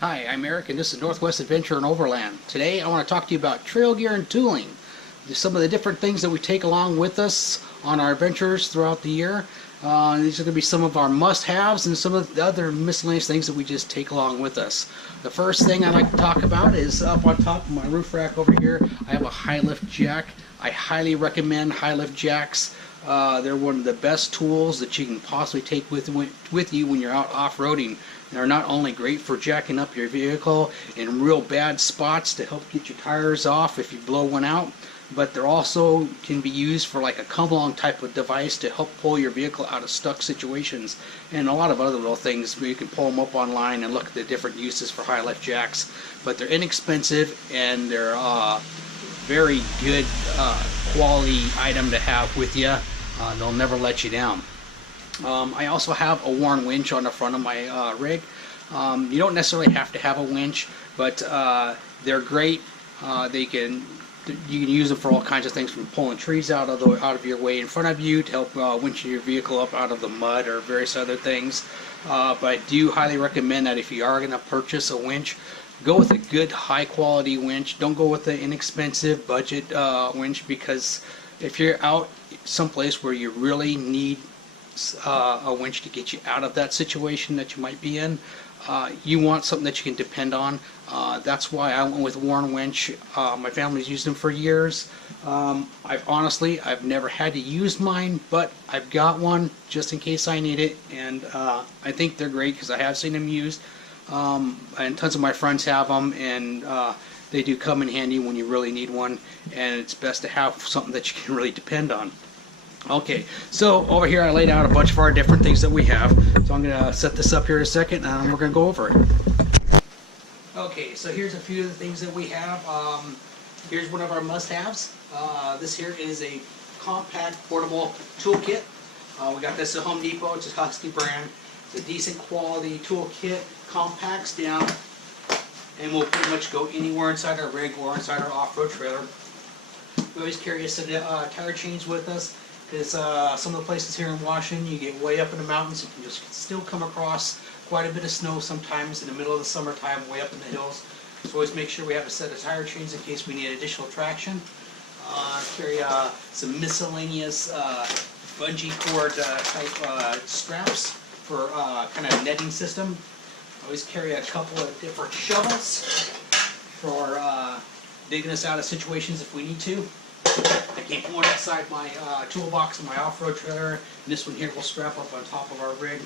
Hi, I'm Eric and this is Northwest Adventure and Overland. Today I want to talk to you about trail gear and tooling. Some of the different things that we take along with us on our adventures throughout the year. These are going to be some of our must-haves and some of the other miscellaneous things that we just take along with us. The first thing I'd like to talk about is up on top of my roof rack over here. I have a high lift jack. I highly recommend high lift jacks. They're one of the best tools that you can possibly take with you when you're out off-roading. They're not only great for jacking up your vehicle in real bad spots to help get your tires off if you blow one out, but they're also can be used for like a come-along type of device to help pull your vehicle out of stuck situations, and a lot of other little things. You can pull them up online and look at the different uses for high lift jacks, but they're inexpensive and they're very good quality item to have with you. They'll never let you down. I also have a worn winch on the front of my rig. You don't necessarily have to have a winch, but they're great. You can use them for all kinds of things, from pulling trees out of your way in front of you to help winch your vehicle up out of the mud or various other things. But I do highly recommend that if you are going to purchase a winch, go with a good high quality winch. Don't go with the inexpensive budget winch, because if you're out someplace where you really need a winch to get you out of that situation that you might be in, you want something that you can depend on. That's why I went with a worn winch. My family's used them for years. I've never had to use mine, but I've got one just in case I need it, and I think they're great because I have seen them used, and tons of my friends have them, and they do come in handy when you really need one, and it's best to have something that you can really depend on. Okay, so over here I laid out a bunch of our different things that we have. So I'm going to set this up here in a second and we're going to go over it. Okay, so here's a few of the things that we have. Here's one of our must-haves. This here is a compact portable toolkit. We got this at Home Depot. It's a Husky brand. It's a decent quality toolkit, compacts down, and will pretty much go anywhere inside our rig or inside our off-road trailer. We always carry a set of tire chains with us, because some of the places here in Washington, you get way up in the mountains, you can just still come across quite a bit of snow sometimes in the middle of the summertime, way up in the hills. So always make sure we have a set of tire chains in case we need additional traction. Carry some miscellaneous bungee cord type straps for kind of netting system. Always carry a couple of different shovels for digging us out of situations if we need to. I keep one inside my toolbox in my off-road trailer, and this one here will strap up on top of our rig.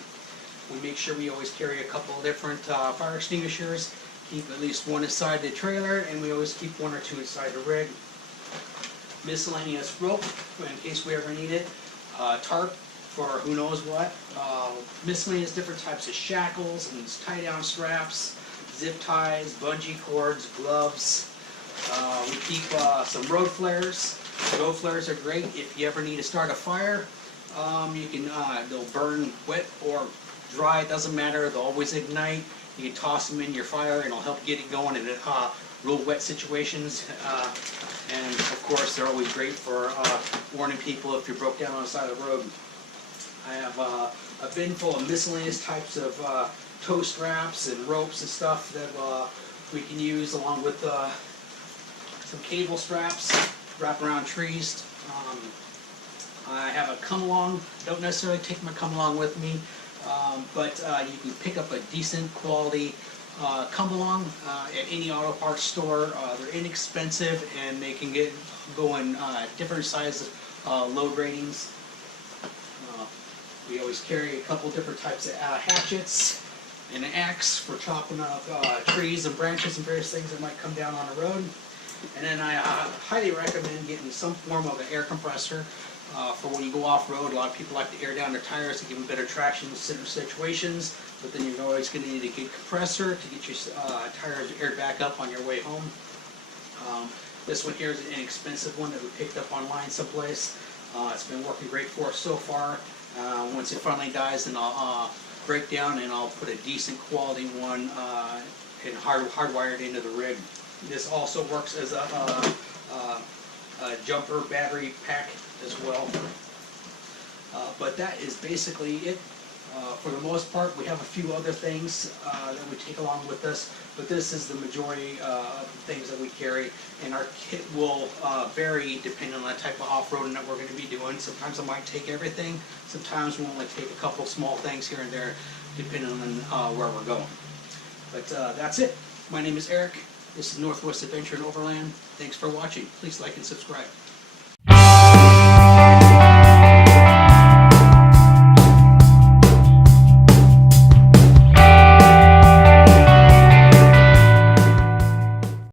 We make sure we always carry a couple of different fire extinguishers. Keep at least one inside the trailer, and we always keep one or two inside the rig. Miscellaneous rope in case we ever need it. Tarp for who knows what. Miscellaneous different types of shackles and tie-down straps, zip ties, bungee cords, gloves. We keep some road flares. Road flares are great if you ever need to start a fire. You can they'll burn wet or dry, it doesn't matter. They'll always ignite. You can toss them in your fire and it'll help get it going in real wet situations. And of course, they're always great for warning people if you're broke down on the side of the road. I have a bin full of miscellaneous types of tow straps and ropes and stuff that we can use, along with some cable straps, wrap around trees. I have a come-along. Don't necessarily take my come-along with me, but you can pick up a decent quality come-along at any auto parts store. They're inexpensive and they can go in different size load ratings. We always carry a couple different types of hatchets and an axe for chopping up trees and branches and various things that might come down on the road. And then I highly recommend getting some form of an air compressor for when you go off-road. A lot of people like to air down their tires to give them better traction in certain situations, but then you're always going to need a good compressor to get your tires aired back up on your way home. This one here is an inexpensive one that we picked up online someplace. It's been working great for us so far. Once it finally dies, then I'll break down and I'll put a decent quality one and hardwired into the rig. This also works as a jumper battery pack as well. But that is basically it. For the most part, we have a few other things that we take along with us, but this is the majority of the things that we carry, and our kit will vary depending on the type of off-roading that we're going to be doing. Sometimes I might take everything, sometimes we'll only take a couple small things here and there, depending on where we're going. But that's it. My name is Eric. This is Northwest Adventure and Overland. Thanks for watching. Please like and subscribe.